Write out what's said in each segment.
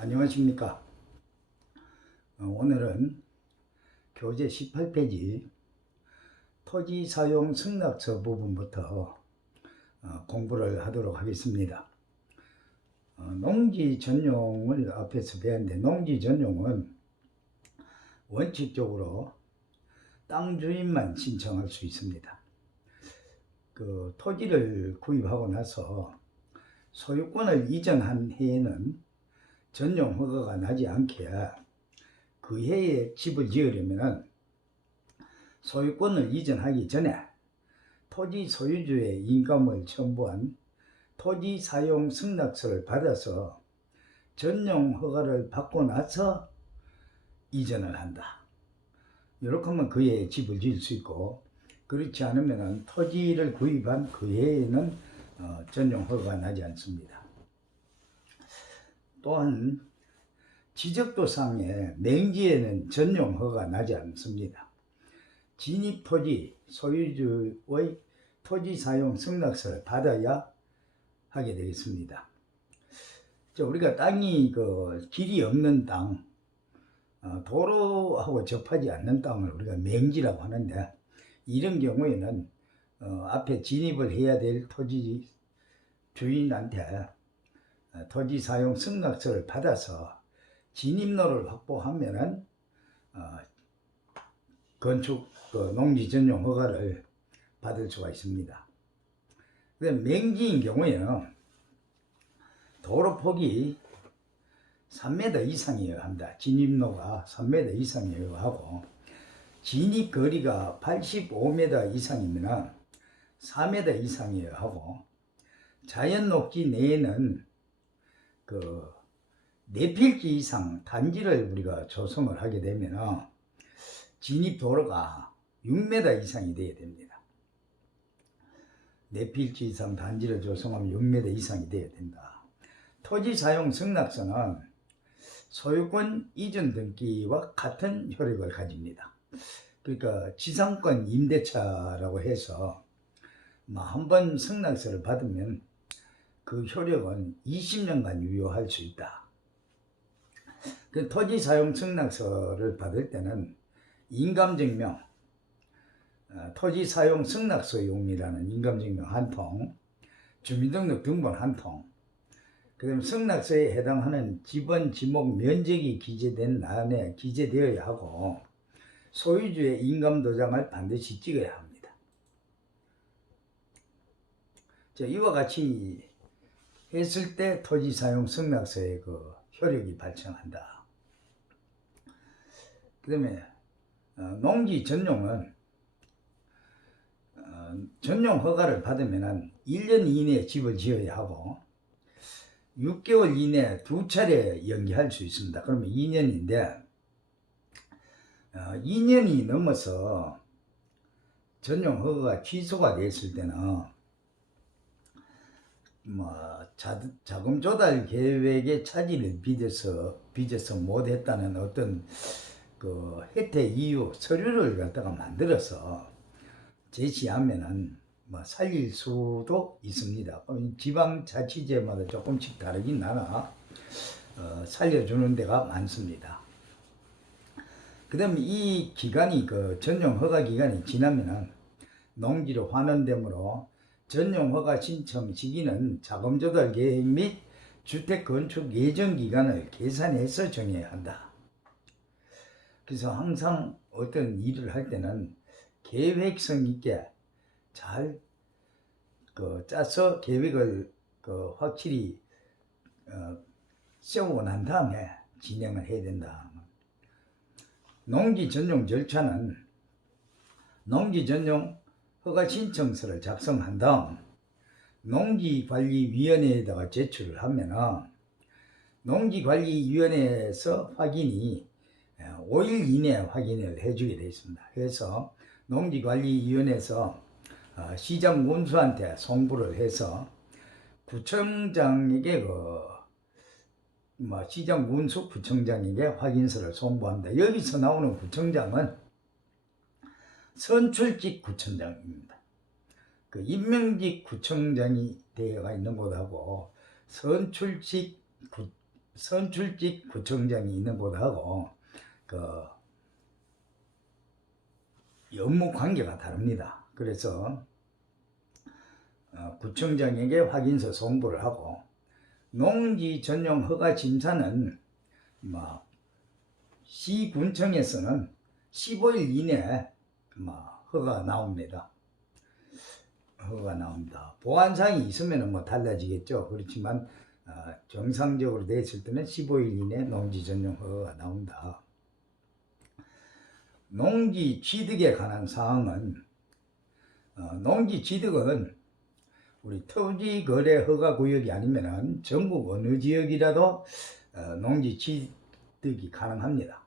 안녕하십니까. 오늘은 교재 18페이지 토지 사용 승낙서 부분부터 공부를 하도록 하겠습니다. 농지 전용을 앞에서 배웠는데, 농지 전용은 원칙적으로 땅 주인만 신청할 수 있습니다. 그 토지를 구입하고 나서 소유권을 이전한 해에는 전용 허가가 나지 않게 그 해에 집을 지으려면 소유권을 이전하기 전에 토지 소유주의 인감을 첨부한 토지 사용 승낙서를 받아서 전용 허가를 받고 나서 이전을 한다. 이렇게 하면 그 해에 집을 지을 수 있고, 그렇지 않으면 토지를 구입한 그 해에는 전용 허가가 나지 않습니다. 또한 지적도상의 맹지에는 전용 허가가 나지 않습니다. 진입토지 소유주의 토지 사용 승낙서를 받아야 하게 되겠습니다. 우리가 땅이 길이 없는 땅, 도로하고 접하지 않는 땅을 우리가 맹지라고 하는데, 이런 경우에는 앞에 진입을 해야 될 토지 주인한테 토지 사용 승낙서를 받아서 진입로를 확보하면은 건축 농지 전용 허가를 받을 수가 있습니다. 맹지인 경우에는 도로 폭이 3m 이상이어야 합니다. 진입로가 3m 이상이어야 하고, 진입 거리가 85m 이상이면 4m 이상이어야 하고, 자연 녹지 내에는 4필지 이상 단지를 우리가 조성을 하게 되면 진입 도로가 6m 이상이 되어야 됩니다. 4필지 이상 단지를 조성하면 6m 이상이 되어야 된다. 토지 사용 승낙서는 소유권 이전 등기와 같은 효력을 가집니다. 그러니까 지상권 임대차라고 해서 한번 승낙서를 받으면 그 효력은 20년간 유효할 수 있다. 그 토지 사용 승낙서를 받을 때는 인감증명, 토지 사용 승낙서용이라는 인감증명 한 통, 주민등록 등본 한 통, 그 다음에 승낙서에 해당하는 지번, 지목, 면적이 기재된 란에 기재되어야 하고, 소유주의 인감도장을 반드시 찍어야 합니다. 이와 같이 했을 때 토지 사용 승낙서의 효력이 발생한다. 그 다음에 농지 전용은 전용 허가를 받으면 1년 이내에 집을 지어야 하고, 6개월 이내에 2차례 연기할 수 있습니다. 그러면 2년인데 2년이 넘어서 전용 허가가 취소가 됐을 때는 자금 조달 계획의 차질을 빚어서 못했다는 어떤 혜택 이유 서류를 갖다가 만들어서 제시하면은 살릴 수도 있습니다. 지방자치제마다 조금씩 다르긴 하나 살려주는 데가 많습니다. 그 다음에 이 기간이 전용 허가 기간이 지나면은 농지로 환원되므로 전용 허가 신청 시기는 자금 조달 계획 및 주택 건축 예정 기간을 계산해서 정해야 한다. 그래서 항상 어떤 일을 할 때는 계획성 있게 잘 짜서 계획을 확실히 세우고 난 다음에 진행을 해야 된다. 농지 전용 절차는 농지 전용 허가 신청서를 작성한 다음 농지관리위원회에다가 제출을 하면은 농지관리위원회에서 확인이 5일 이내에 확인을 해주게 되어 있습니다. 그래서 농지관리위원회에서 시장 군수한테 송부를 해서 구청장에게 시장 군수 구청장에게 확인서를 송부합니다. 여기서 나오는 구청장은 선출직 구청장입니다. 임명직 구청장이 되어가 있는 곳하고 선출직 선출직 구청장이 있는 곳하고 그 업무 관계가 다릅니다. 그래서 구청장에게 확인서 송부를 하고 농지 전용 허가 심사는 시군청에서는 15일 이내에 허가가 나옵니다. 보안사항이 있으면 달라지겠죠. 그렇지만 정상적으로 됐을 때는 15일 이내 농지 전용 허가가 나온다. 농지 취득에 관한 사항은 농지 취득은 우리 토지거래허가구역이 아니면 전국 어느 지역이라도 농지 취득이 가능합니다.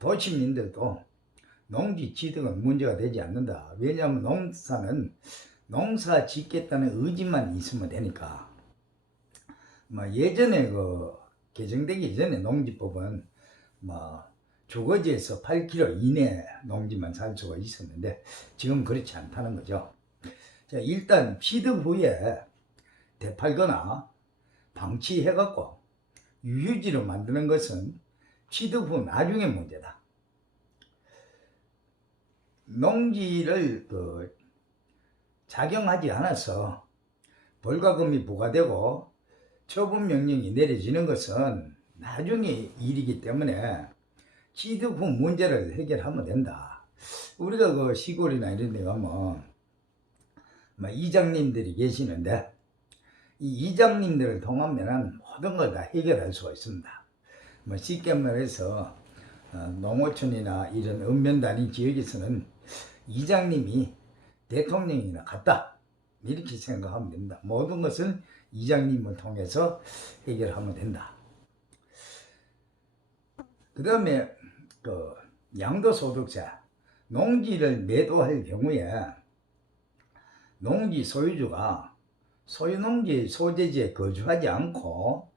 도시민들도 농지 취득은 문제가 되지 않는다. 왜냐하면 농사는 농사 짓겠다는 의지만 있으면 되니까. 예전에 개정되기 전에 농지법은 주거지에서 8km 이내 농지만 살 수가 있었는데 지금 그렇지 않다는 거죠. 자, 일단 취득 후에 되팔거나 방치해갖고 유휴지로 만드는 것은 취득 후 나중의 문제다. 농지를 작용하지 않아서 벌과금이 부과되고 처분 명령이 내려지는 것은 나중의 일이기 때문에 취득 후 문제를 해결하면 된다. 우리가 시골이나 이런 데 가면 이장님들이 계시는데 이 이장님들을 통하면 모든 걸 다 해결할 수가 있습니다. 쉽게 말해서 농어촌이나 이런 읍면단위 지역에서는 이장님이 대통령이나 같다 이렇게 생각하면 됩니다. 모든 것은 이장님을 통해서 해결하면 된다. 그 다음에 양도소득세, 농지를 매도할 경우에 농지 소유주가 소유농지 소재지에 거주하지 않고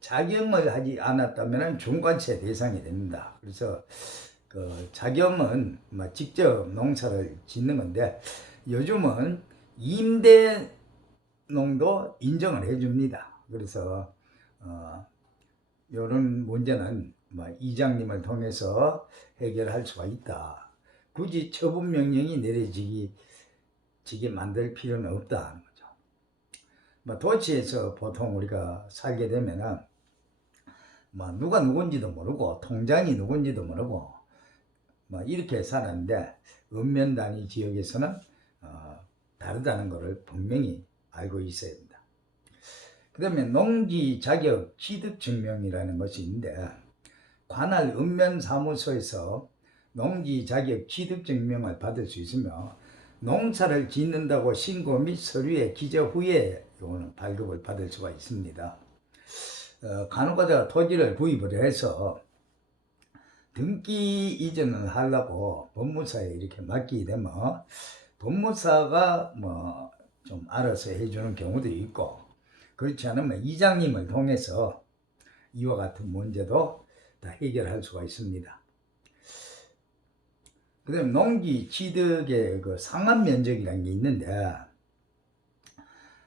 자경을 하지 않았다면 중과세 대상이 됩니다. 그래서 자경은 직접 농사를 짓는 건데 요즘은 임대농도 인정을 해줍니다. 그래서 이런 문제는 이장님을 통해서 해결할 수가 있다. 굳이 처분 명령이 내려지게 만들 필요는 없다는 거죠. 도시에서 보통 우리가 살게 되면은 누가 누군지도 모르고 통장이 누군지도 모르고 이렇게 살았는데 읍면 단위 지역에서는 다르다는 것을 분명히 알고 있어야 합니다. 그 다음에 농지 자격 취득 증명이라는 것이 있는데 관할 읍면사무소에서 농지 자격 취득 증명을 받을 수 있으며 농사를 짓는다고 신고 및 서류에 기재 후에 이거는 발급을 받을 수가 있습니다. 간혹가다가 토지를 구입을 해서 등기 이전을 하려고 법무사에 이렇게 맡기게 되면 법무사가 좀 알아서 해주는 경우도 있고 그렇지 않으면 이장님을 통해서 이와 같은 문제도 다 해결할 수가 있습니다. 그 다음에 농지 취득의 상한 면적이라는 게 있는데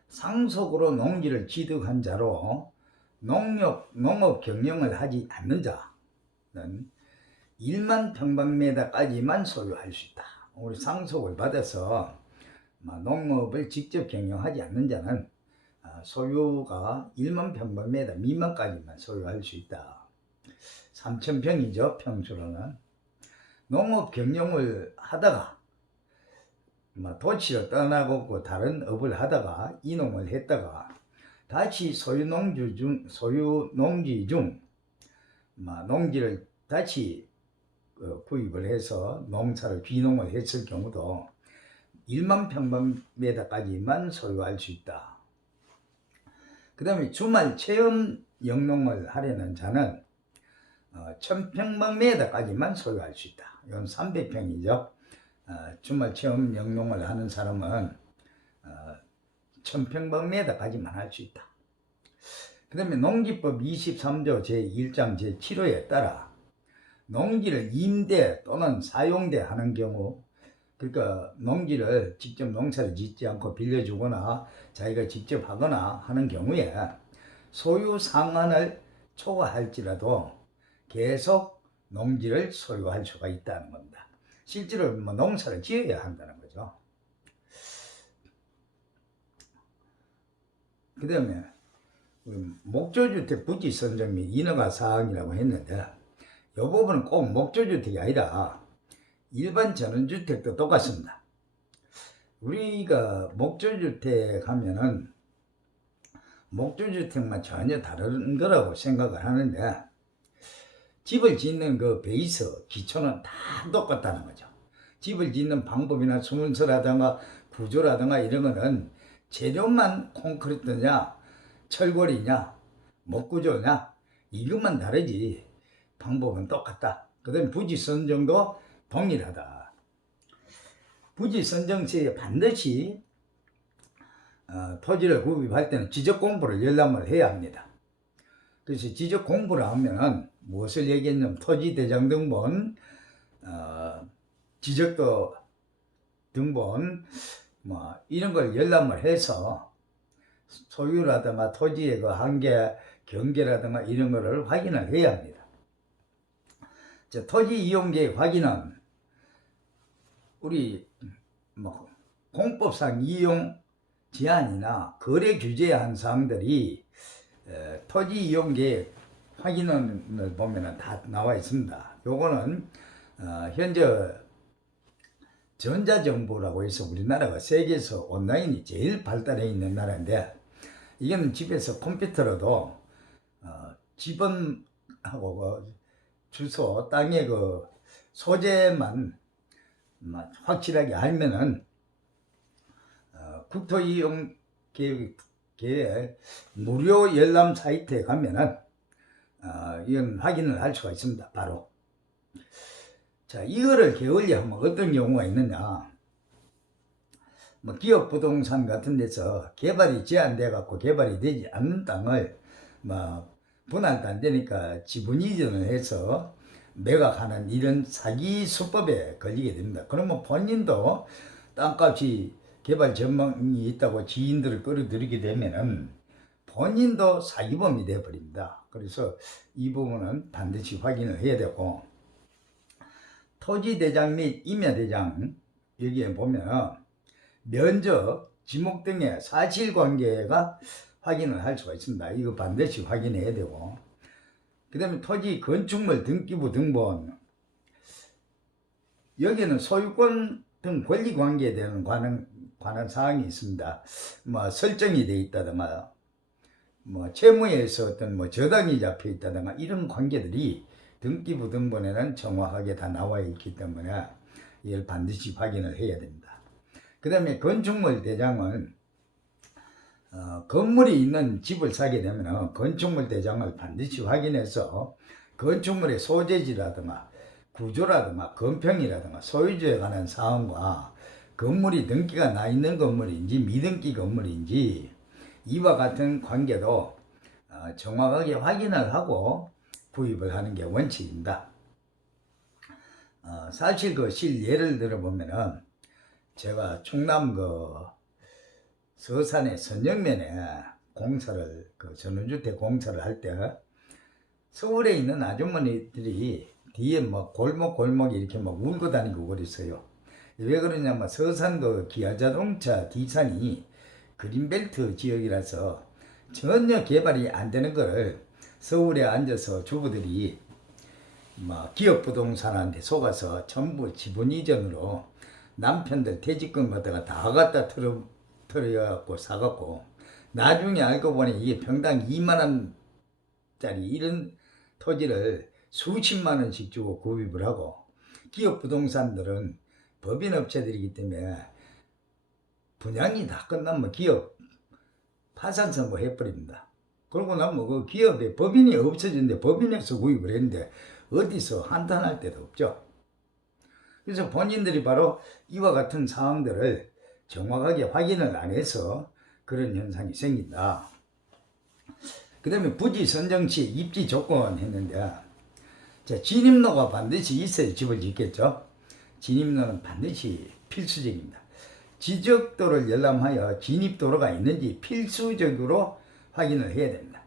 상속으로 농지를 취득한 자로 농업 경영을 하지 않는 자는 1만 평방미터까지만 소유할 수 있다. 우리 상속을 받아서 농업을 직접 경영하지 않는 자는 소유가 1만 평방미터 미만까지만 소유할 수 있다. 3,000평이죠. 평수로는. 농업 경영을 하다가 도시로 떠나고 다른 업을 하다가 이농을 했다가 다시 소유 농지 중 농지를 다시 구입을 해서 농사를 귀농을 했을 경우도 1만 평방미터까지만 소유할 수 있다. 그 다음에 주말 체험 영농을 하려는 자는 1000평방미터까지만 소유할 수 있다. 이건 300평이죠. 주말 체험 영농을 하는 사람은 1000평방미터까지만 할 수 있다. 그 다음에 농지법 23조 제1장 제7호에 따라 농지를 임대 또는 사용대 하는 경우 그러니까 농지를 직접 농사를 짓지 않고 빌려주거나 자기가 직접 하거나 하는 경우에 소유 상한을 초과할지라도 계속 농지를 소유할 수가 있다는 겁니다. 실제로 뭐 농사를 지어야 한다는 거죠. 그 다음에 목조주택 부지 선정 및 인허가 사항이라고 했는데 이 부분은 꼭 목조주택이 아니라 일반 전원주택도 똑같습니다. 우리가 목조주택 하면은 목조주택만 전혀 다른 거라고 생각을 하는데 집을 짓는 그 베이스, 기초는 다 똑같다는 거죠. 집을 짓는 방법이나 순서라든가 구조라든가 이런 거는 재료만 콘크리트냐, 철골이냐, 목구조냐 이것만 다르지 방법은 똑같다. 그 다음에 부지 선정도 동일하다. 부지 선정 시에 반드시 토지를 구입할 때는 지적 공부를 열람을 해야 합니다. 그래서 지적 공부를 하면은 무엇을 얘기했냐면 토지대장 등본, 지적도 등본 뭐 이런 걸 열람을 해서 소유라든가 토지의 그 한계, 경계라든가 이런 거를 확인을 해야 합니다. 자, 토지 이용 계획 확인은 우리 뭐 공법상 이용 제한이나 거래 규제한 사항들이 토지 이용 계획 확인을 보면은 다 나와 있습니다. 요거는 현재 전자정부라고 해서 우리나라가 세계에서 온라인이 제일 발달해 있는 나라인데 이거는 집에서 컴퓨터로도 지번하고 그 주소 땅의 그 소재만 확실하게 알면은 국토이용 계획 무료 열람 사이트에 가면은 이건 확인을 할 수가 있습니다. 바로. 자, 이거를 게을리하면 어떤 경우가 있느냐. 뭐 기업 부동산 같은 데서 개발이 제한돼 갖고 개발이 되지 않는 땅을 뭐 분할도 안 되니까 지분 이전을 해서 매각하는 이런 사기 수법에 걸리게 됩니다. 그러면 본인도 땅값이 개발 전망이 있다고 지인들을 끌어들이게 되면은 본인도 사기범이 되어버립니다. 그래서 이 부분은 반드시 확인을 해야 되고 토지대장 및 임야대장 여기에 보면 면적, 지목 등의 사실관계가 확인을 할 수가 있습니다. 이거 반드시 확인해야 되고 그 다음에 토지 건축물 등기부 등본 여기는 소유권 등 권리관계에 대한 관한 사항이 있습니다. 뭐 설정이 되어 있다든가 뭐 채무에서 어떤 뭐 저당이 잡혀 있다든가 이런 관계들이 등기부 등본에는 정확하게 다 나와 있기 때문에 이걸 반드시 확인을 해야 됩니다. 그 다음에 건축물 대장은 건물이 있는 집을 사게 되면 건축물 대장을 반드시 확인해서 건축물의 소재지라든가 구조라든가 건평이라든가 소유주에 관한 사항과 건물이 등기가 나 있는 건물인지 미등기 건물인지 이와 같은 관계도 정확하게 확인을 하고 구입을 하는 게 원칙입니다. 사실 그 예를 들어보면은 제가 충남 그 서산의 선정면에 공사를 그 전원주택 공사를 할 때 서울에 있는 아주머니들이 뒤에 뭐 골목 이렇게 막 울고 다니고 그랬어요. 왜 그러냐면 서산 그 기아자동차 뒷산이 그린벨트 지역이라서 전혀 개발이 안 되는 거를 서울에 앉아서 주부들이 뭐 기업 부동산한테 속아서 전부 지분 이전으로 남편들 퇴직금 갖다가 다 갖다 털어갖고 사갖고 나중에 알고 보니 이게 평당 2만원짜리 이런 토지를 수십만 원씩 주고 구입을 하고 기업 부동산들은 법인업체들이기 때문에 분양이 다 끝나면 기업 파산 선고 해버립니다. 그러고 나면 그 기업에 법인이 없어졌는데 법인에서 구입을 했는데 어디서 한탄할 데도 없죠. 그래서 본인들이 바로 이와 같은 사항들을 정확하게 확인을 안 해서 그런 현상이 생긴다. 그 다음에 부지 선정 시 입지 조건 했는데 자, 진입로가 반드시 있어야 집을 짓겠죠. 진입로는 반드시 필수적입니다. 지적도를 열람하여 진입도로가 있는지 필수적으로 확인을 해야 됩니다.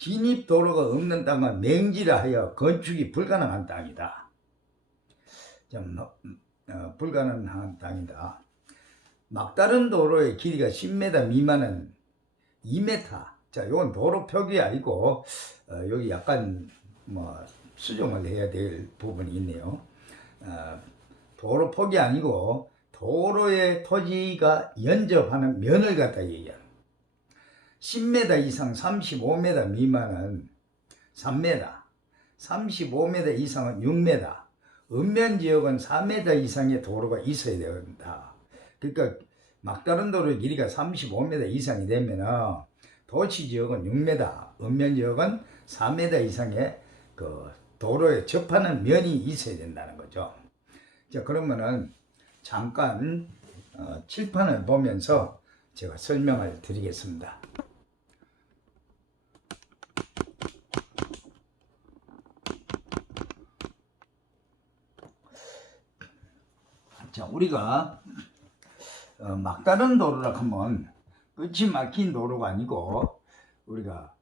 진입 도로가 없는 땅은 맹지라 하여 건축이 불가능한 땅이다. 불가능한 땅이다. 막다른 도로의 길이가 10m 미만은 2m. 자, 이건 도로 표기 아니고 여기 약간 수정을 해야 될 부분이 있네요. 도로 폭이 아니고 도로의 토지가 연접하는 면을 갖다 얘기하는 10m 이상 35m 미만은 3m, 35m 이상은 6m, 읍면지역은 4m 이상의 도로가 있어야 된다. 그러니까 막다른 도로의 길이가 35m 이상이 되면 도시지역은 6m, 읍면지역은 4m 이상의 그 도로에 접하는 면이 있어야 된다는 거죠. 자, 그러면은 잠깐 칠판을 보면서 제가 설명을 드리겠습니다. 자, 우리가 막다른 도로라 하면 끝이 막힌 도로가 아니고 우리가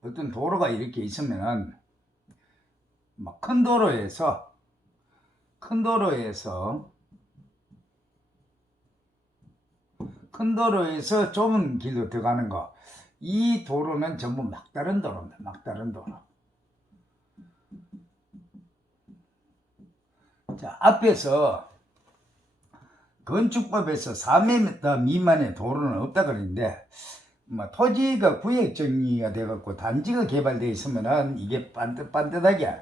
어떤 도로가 이렇게 있으면은 큰 도로에서 좁은 길로 들어가는 거, 이 도로는 전부 막다른 도로입니다. 막다른 도로. 자, 앞에서 건축법에서 4m 미만의 도로는 없다 그러는데 토지가 구획 정리가 돼갖고 단지가 개발되어 있으면은 이게 반듯반듯하게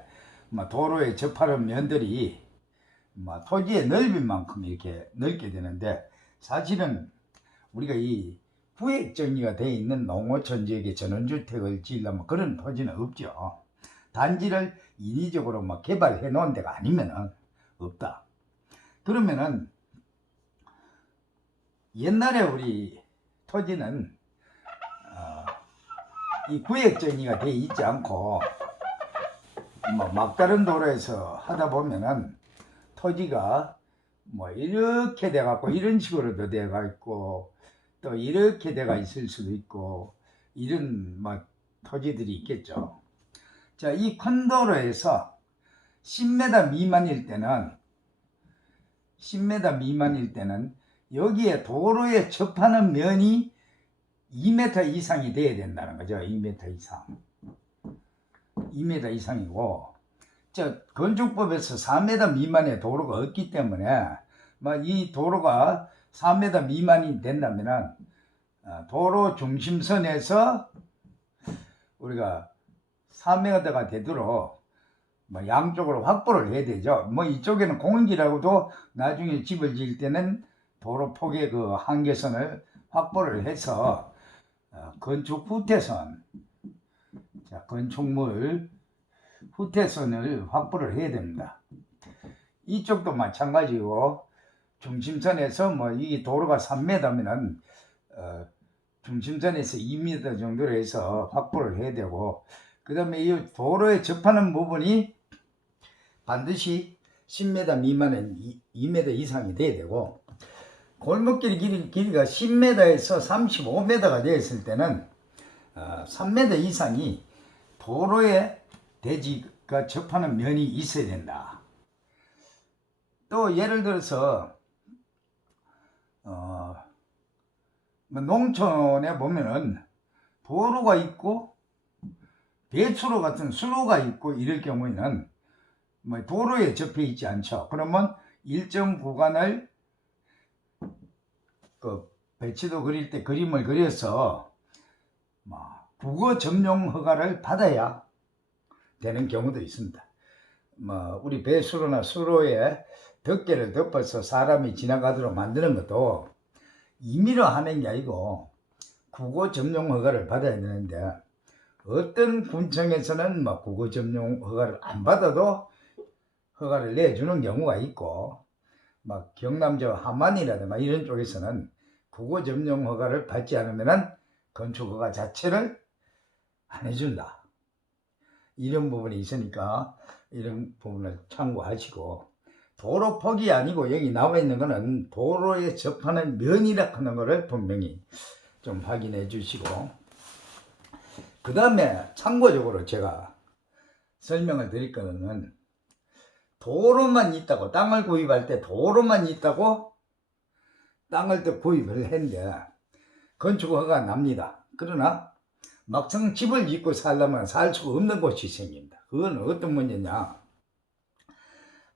도로에 접하는 면들이 토지의 넓이인 만큼 이렇게 넓게 되는데, 사실은 우리가 이 구획 정리가 되어 있는 농어촌 지역에 전원주택을 지으려면 그런 토지는 없죠. 단지를 인위적으로 개발해 놓은 데가 아니면은 없다. 그러면은 옛날에 우리 토지는 이 구획 정리가 되어 있지 않고 막다른 도로에서 하다 보면은 토지가 이렇게 돼 갖고 이런 식으로도 돼가 있고 또 이렇게 돼가 있을 수도 있고 이런 토지들이 있겠죠. 자, 이 큰 도로에서 10m 미만일 때는 여기에 도로에 접하는 면이 2m 이상이 돼야 된다는 거죠. 2m 이상. 2m 이상이고, 건축법에서 4m 미만의 도로가 없기 때문에 이 도로가 4m 미만이 된다면 도로 중심선에서 우리가 4m가 되도록 양쪽으로 확보를 해야 되죠. 이쪽에는 공원지라고도 나중에 집을 지을 때는 도로 폭의 그 한계선을 확보를 해서 건축 후퇴선, 건축물 후퇴선을 확보를 해야 됩니다. 이쪽도 마찬가지고 중심선에서 이 도로가 3m면은 중심선에서 2m 정도로 해서 확보를 해야 되고, 그 다음에 이 도로에 접하는 부분이 반드시 10m 미만은 2m 이상이 돼야 되고, 골목길 길이가 10m에서 35m가 되었을 때는 3m 이상이 도로에 대지가 접하는 면이 있어야 된다. 또 예를 들어서 농촌에 보면은 도로가 있고 배수로 같은 수로가 있고 이럴 경우에는 도로에 접해 있지 않죠. 그러면 일정 구간을 배치도 그릴 때 그림을 그려서 국어 점용 허가를 받아야 되는 경우도 있습니다. 우리 배수로나 수로에 덮개를 덮어서 사람이 지나가도록 만드는 것도 임의로 하는 게 아니고 국어 점용 허가를 받아야 되는데, 어떤 군청에서는 국어 점용 허가를 안 받아도 허가를 내주는 경우가 있고, 경남 저 함안이라든가 이런 쪽에서는 국어 점용 허가를 받지 않으면 건축 허가 자체를 안 해준다. 이런 부분이 있으니까 이런 부분을 참고하시고, 도로 폭이 아니고 여기 나와 있는 거는 도로에 접하는 면이라 하는 거를 분명히 좀 확인해 주시고, 그 다음에 참고적으로 제가 설명을 드릴 거는 도로만 있다고, 땅을 구입할 때 도로만 있다고 땅을 또 구입을 했는데 건축허가 납니다. 그러나 막상 집을 짓고 살려면 살 수가 없는 곳이 생깁니다. 그건 어떤 문제냐,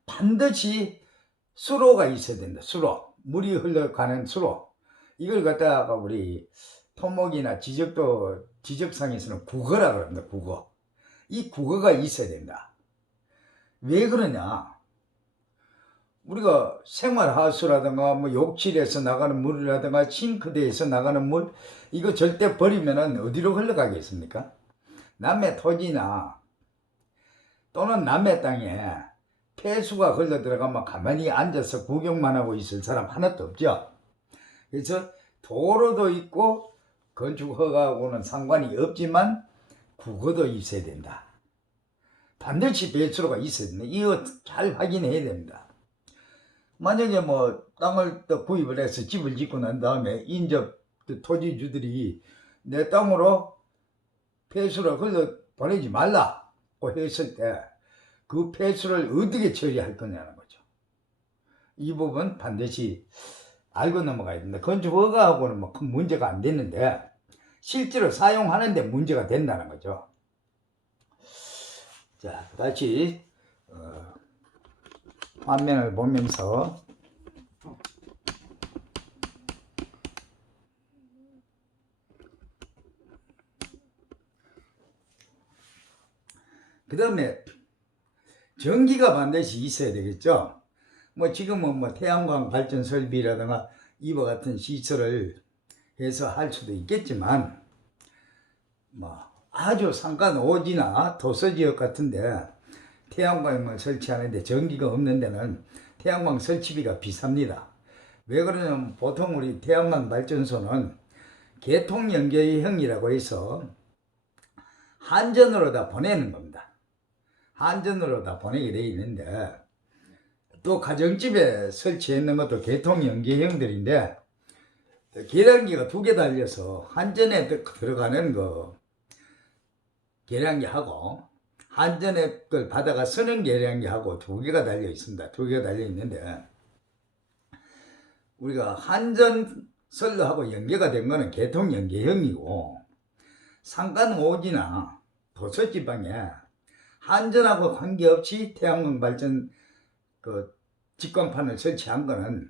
반드시 수로가 있어야 된다. 수로, 물이 흘러가는 수로. 이걸 갖다가 우리 토목이나 지적상에서는 국어라 그럽니다. 국어. 이 국어가 있어야 된다. 왜 그러냐, 우리가 생활하수라든가 뭐 욕실에서 나가는 물이라든가 싱크대에서 나가는 물, 이거 절대 버리면은 어디로 흘러가겠습니까? 남의 토지나 또는 남의 땅에 폐수가 흘러 들어가면 가만히 앉아서 구경만 하고 있을 사람 하나도 없죠. 그래서 도로도 있고 건축허가하고는 상관이 없지만 국어도 있어야 된다. 반드시 배수로가 있어야 된다. 이거 잘 확인해야 됩니다. 만약에 뭐 땅을 또 구입을 해서 집을 짓고 난 다음에 인접 토지주들이 내 땅으로 폐수를 흘러 보내지 말라고 했을 때 그 폐수를 어떻게 처리할 거냐는 거죠. 이 부분 반드시 알고 넘어가야 됩니다. 건축허가하고는 뭐 큰 문제가 안 됐는데 실제로 사용하는데 문제가 된다는 거죠. 자, 다시 화면을 보면서 그 다음에 전기가 반드시 있어야 되겠죠. 뭐 지금은 뭐 태양광 발전 설비라든가 이와 같은 시설을 해서 할 수도 있겠지만 뭐 아주 산간 오지나 도서지역 같은데 태양광을 설치하는데 전기가 없는 데는 태양광 설치비가 비쌉니다. 왜 그러냐면 보통 우리 태양광 발전소는 계통연계형이라고 해서 한전으로 다 보내는 겁니다. 한전으로 다 보내게 되어 있는데 또 가정집에 설치했는 것도 계통연계형들인데 계량기가 2개 달려서 한전에 들어가는 거 계량기하고 한전에 걸 받아가 쓰는 계량기하고 2개가 달려 있습니다. 2개가 달려 있는데 우리가 한전 선로하고 연계가 된 거는 계통연계형이고 산간 오지나 도서지방에 한전하고 관계없이 태양광 발전 그 직광판을 설치한 거는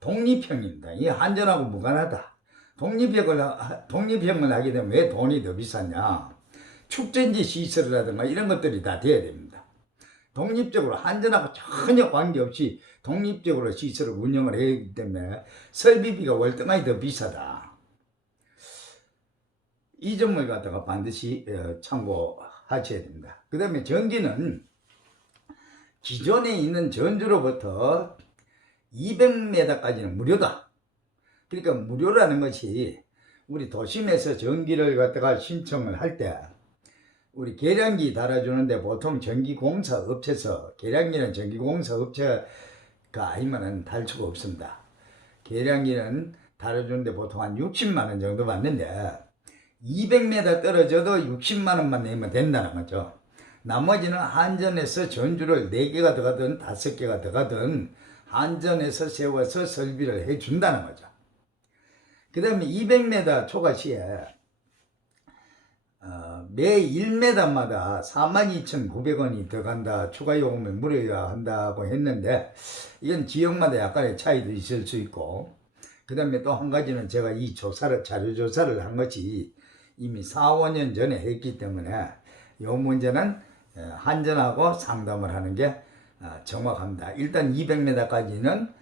독립형입니다. 이 한전하고 무관하다. 독립형을 하게 되면 왜 돈이 더 비싸냐? 축전지 시설이라든가 이런 것들이 다 돼야 됩니다. 독립적으로 한전하고 전혀 관계없이 독립적으로 시설을 운영을 해야 하기 때문에 설비비가 월등하게 더 비싸다. 이 점을 갖다가 반드시 참고하셔야 됩니다. 그 다음에 전기는 기존에 있는 전주로부터 200m까지는 무료다. 그러니까 무료라는 것이 우리 도심에서 전기를 갖다가 신청을 할 때 우리 계량기 달아주는데 보통 전기공사 업체에서, 계량기는 전기공사 업체가 아니면은 달 수가 없습니다. 계량기는 달아주는데 보통 한 60만 원 정도 받는데 200m 떨어져도 60만 원만 내면 된다는 거죠. 나머지는 한전에서 전주를 4개가 들어가든 5개가 들어가든 한전에서 세워서 설비를 해준다는 거죠. 그 다음에 200m 초과시에 매 1m마다 42,900원이 들어간다. 추가 요금을 물어야 한다고 했는데 이건 지역마다 약간의 차이도 있을 수 있고, 그 다음에 또 한 가지는 제가 이 자료조사를 한 것이 이미 4, 5년 전에 했기 때문에 이 문제는 한전하고 상담을 하는 게 정확합니다. 일단 200m까지는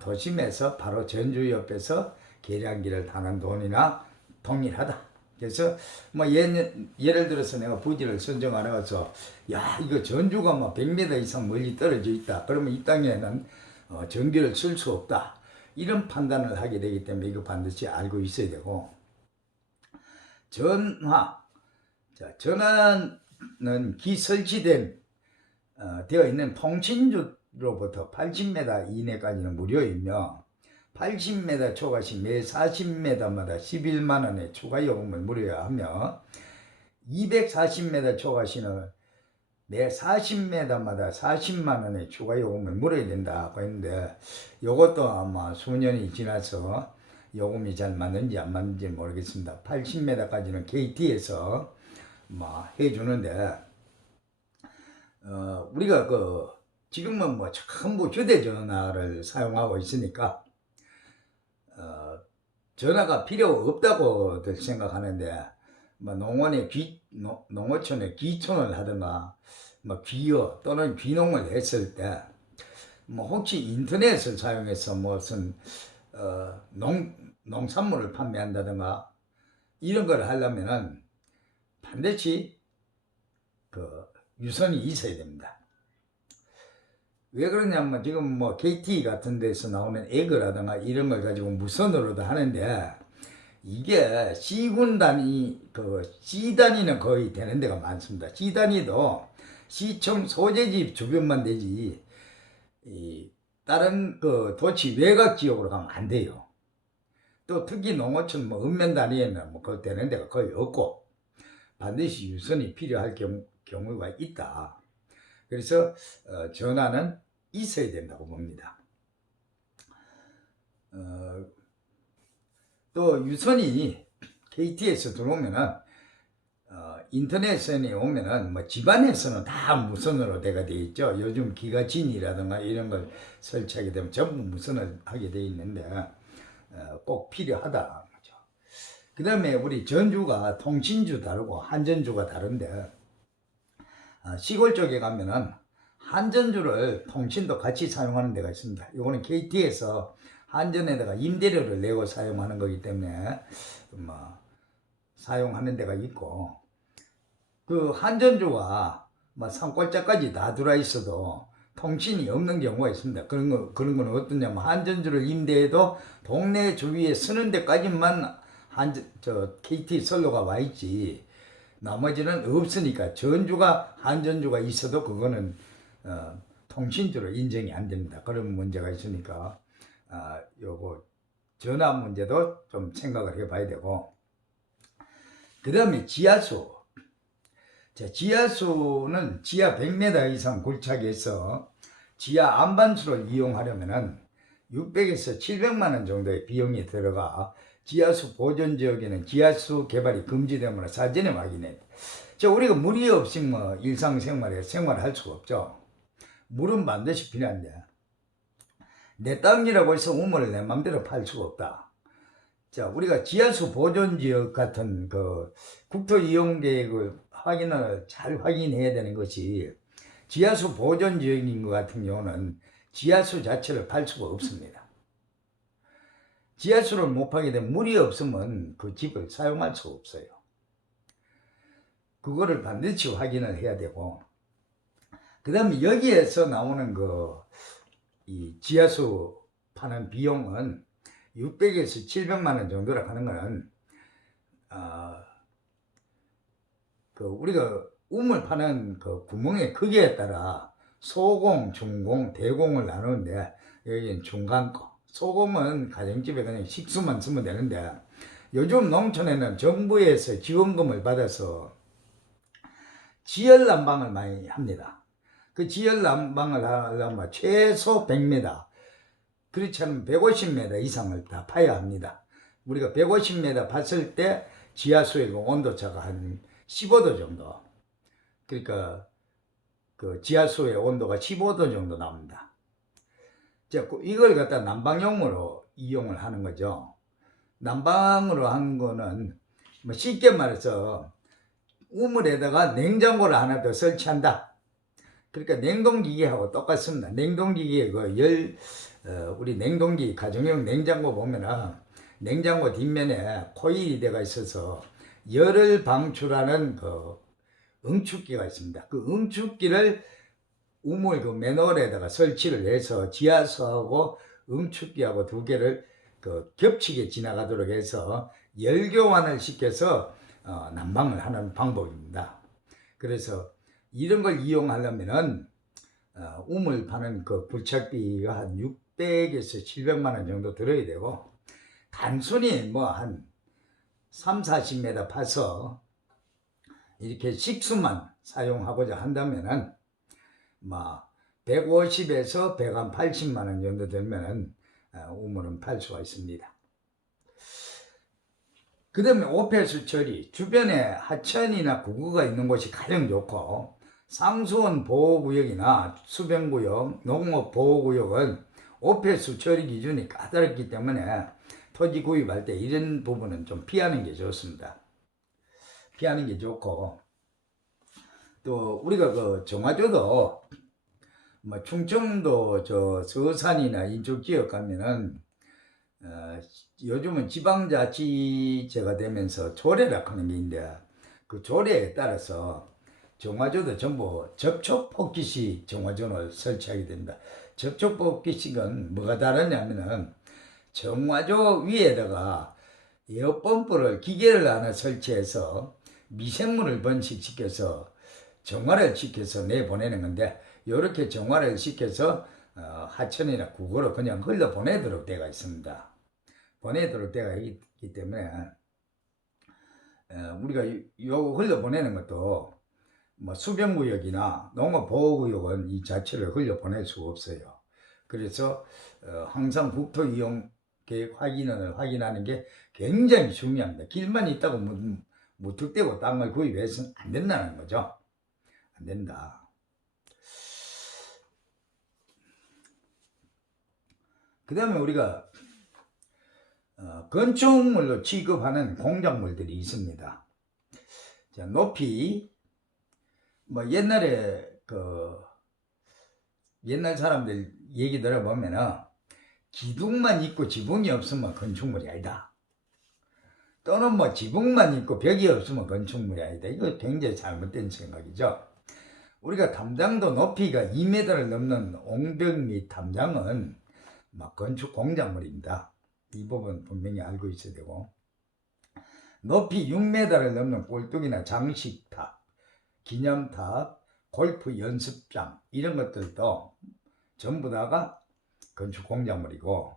도심에서 바로 전주 옆에서 계량기를 타는 돈이나 동일하다. 그래서 뭐 예를 들어서 내가 부지를 선정하면서 야 이거 전주가 뭐 100m 이상 멀리 떨어져 있다. 그러면 이 땅에는 전기를 쓸 수 없다. 이런 판단을 하게 되기 때문에 이거 반드시 알고 있어야 되고, 전화는 기설치된 되어 있는 통신주로부터 80m 이내까지는 무료이며 80m 초과시 매 40m마다 11만 원의 추가 요금을 물어야 하며 240m 초과신을 매 40m마다 40만 원의 추가 요금을 물어야 된다고 했는데, 요것도 아마 수년이 지나서 요금이 잘 맞는지 안 맞는지 모르겠습니다. 80m까지는 KT에서 뭐 해주는데, 우리가 지금은 뭐 전부 휴대전화를 사용하고 있으니까 전화가 필요 없다고들 생각하는데, 뭐 농어촌에 귀촌을 하든가 뭐 귀어 또는 귀농을 했을 때 뭐 혹시 인터넷을 사용해서 무슨 농산물을 판매한다든가 이런 걸 하려면은 반드시 유선이 있어야 됩니다. 왜 그러냐면 지금 뭐 KT 같은 데서 나오는 에그라든가 이런 걸 가지고 무선으로도 하는데, 이게 C군 단위, C 단위는 거의 되는 데가 많습니다. C 단위도 시청 소재지 주변만 되지, 다른 도시 외곽 지역으로 가면 안 돼요. 또 특히 농어촌 뭐 읍면 단위에는 뭐 그거 되는 데가 거의 없고, 반드시 유선이 필요할 경우가 있다. 그래서 전화는 있어야 된다고 봅니다. 또 유선이 KT에서 들어오면은 인터넷선이 오면은 뭐 집안에서는 다 무선으로 돼가 돼 있죠. 요즘 기가진이라든가 이런 걸 설치하게 되면 전부 무선을 하게 돼 있는데 꼭 필요하다. 그 다음에 우리 전주가 통신주 다르고 한전주가 다른데, 시골 쪽에 가면은 한전주를 통신도 같이 사용하는 데가 있습니다. 이거는 KT에서 한전에다가 임대료를 내고 사용하는 거기 때문에 뭐 사용하는 데가 있고, 그 한전주가 뭐 산골짜까지 다 들어와 있어도 통신이 없는 경우가 있습니다. 그런 건 어떠냐면, 한전주를 임대해도 동네 주위에 쓰는 데까지만 KT 선로가 와 있지, 나머지는 없으니까 전주가 한전주가 있어도 그거는 통신주로 인정이 안 됩니다. 그런 문제가 있으니까 요거 전화 문제도 좀 생각을 해봐야 되고, 그 다음에 지하수. 지하수는 지하 100m 이상 굴착해서 지하 안반수를 이용하려면은 600에서 700만 원 정도의 비용이 들어가, 지하수 보존 지역에는 지하수 개발이 금지되므로 사전에 확인해. 우리가 물이 없이 뭐 일상생활에 생활할 수가 없죠. 물은 반드시 필요한데, 내 땅이라고 해서 우물을 내 맘대로 팔 수가 없다. 우리가 지하수 보존 지역 같은 국토 이용 계획을 잘 확인해야 되는 것이, 지하수 보존 지역인 것 같은 경우는 지하수 자체를 팔 수가 없습니다. 지하수를 못 파게 되면 물이 없으면 그 집을 사용할 수가 없어요. 그거를 반드시 확인을 해야 되고, 그 다음에 여기에서 나오는 이 지하수 파는 비용은 600에서 700만 원 정도라 하는 거는, 우리가 우물 파는 구멍의 크기에 따라 소공, 중공, 대공을 나누는데, 여기는 중간 거. 소공은 가정집에 그냥 식수만 쓰면 되는데, 요즘 농촌에는 정부에서 지원금을 받아서 지열난방을 많이 합니다. 그 지열난방을 하려면 최소 100m, 그렇지 않으면 150m 이상을 다 파야 합니다. 우리가 150m 봤을 때 지하수의 온도차가 한 15도 정도, 그러니까 지하수의 온도가 15도 정도 나옵니다. 이걸 갖다 난방용으로 이용을 하는 거죠. 난방으로 하는 거는 뭐 쉽게 말해서 우물에다가 냉장고를 하나 더 설치한다. 그러니까 냉동기계하고 똑같습니다. 냉동기계 우리 냉동기 가정용 냉장고 보면은 냉장고 뒷면에 코일이 되어 있어서 열을 방출하는 응축기가 있습니다. 그 응축기를 우물 맨홀에다가 설치를 해서 지하수하고 응축기하고 두 개를 겹치게 지나가도록 해서 열교환을 시켜서 난방을 하는 방법입니다. 그래서 이런 걸 이용하려면은 우물 파는 굴착비가 한 600에서 700만 원 정도 들어야 되고, 단순히 뭐 한 3, 40m 파서 이렇게 식수만 사용하고자 한다면은 150에서 180만 원 정도 되면은 우물은 팔 수가 있습니다. 그 다음에 오폐수 처리, 주변에 하천이나 구구가 있는 곳이 가장 좋고, 상수원 보호구역이나 수변구역, 농업보호구역은 오폐수 처리 기준이 까다롭기 때문에 토지 구입할 때 이런 부분은 좀 피하는 게 좋습니다. 피하는 게 좋고, 또 우리가 그 정화조도 충청도 저 서산이나 이쪽 지역 가면은 요즘은 지방자치제가 되면서 조례라 하는 게 있는데, 그 조례에 따라서 정화조도 전부 접촉폭기식 정화조를 설치하게 됩니다. 접촉폭기식은 뭐가 다르냐면은 정화조 위에다가 에어펌프를 기계를 하나 설치해서 미생물을 번식시켜서 정화를 시켜서 내보내는 건데, 이렇게 정화를 시켜서 하천이나 구구로 그냥 흘러보내도록 되어 있습니다. 보내도록 되어 있기 때문에 우리가 요 흘러보내는 것도 수변구역이나 농업보호구역은 이 자체를 흘려보낼 수가 없어요. 그래서 항상 국토이용계획 확인을 확인하는 게 굉장히 중요합니다. 길만 있다고 무턱대고 땅을 구입해서는 안 된다는 거죠. 안 된다. 그 다음에 우리가 건축물로 취급하는 공작물들이 있습니다. 자, 높이 옛날에 옛날 사람들 얘기 들어보면은 기둥만 있고 지붕이 없으면 건축물이 아니다. 또는 지붕만 있고 벽이 없으면 건축물이 아니다. 이거 굉장히 잘못된 생각이죠. 우리가 담장도 높이가 2m를 넘는 옹벽 및 담장은 건축 공작물입니다. 이 부분 분명히 알고 있어야 되고, 높이 6m를 넘는 꼴뚝이나 장식탑, 기념탑, 골프 연습장 이런 것들도 전부 다가 건축 공작물이고,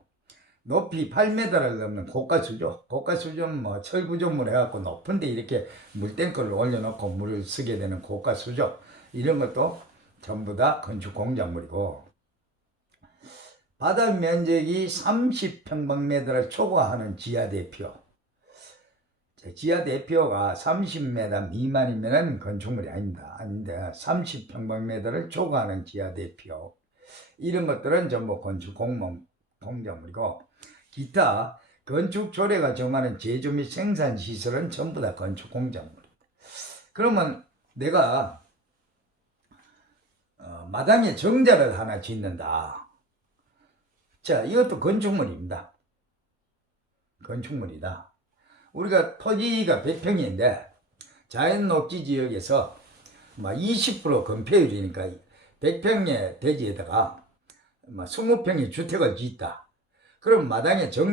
높이 8m를 넘는 고가수조, 고가수조는 철구조물 해갖고 높은데 이렇게 물탱크를 올려놓고 물을 쓰게 되는 고가수조, 이런 것도 전부 다 건축 공작물이고, 바닥 면적이 30평방미터를 초과하는 지하대표, 지하대표가 30m 미만이면 건축물이 아닙니다. 아닌데 30평방미터를 초과하는 지하대표, 이런 것들은 전부 건축 공작물이고, 기타 건축조례가 정하는 제조 및 생산시설은 전부 다 건축 공작물입니다. 그러면 내가 마당에 정자를 하나 짓는다. 자, 이것도 건축물입니다. 건축물이다. 우리가 토지가 100평인데 자연녹지 지역에서 20% 건폐율이니까 100평의 대지에다가 20평의 주택을 짓다. 그럼 마당에 정자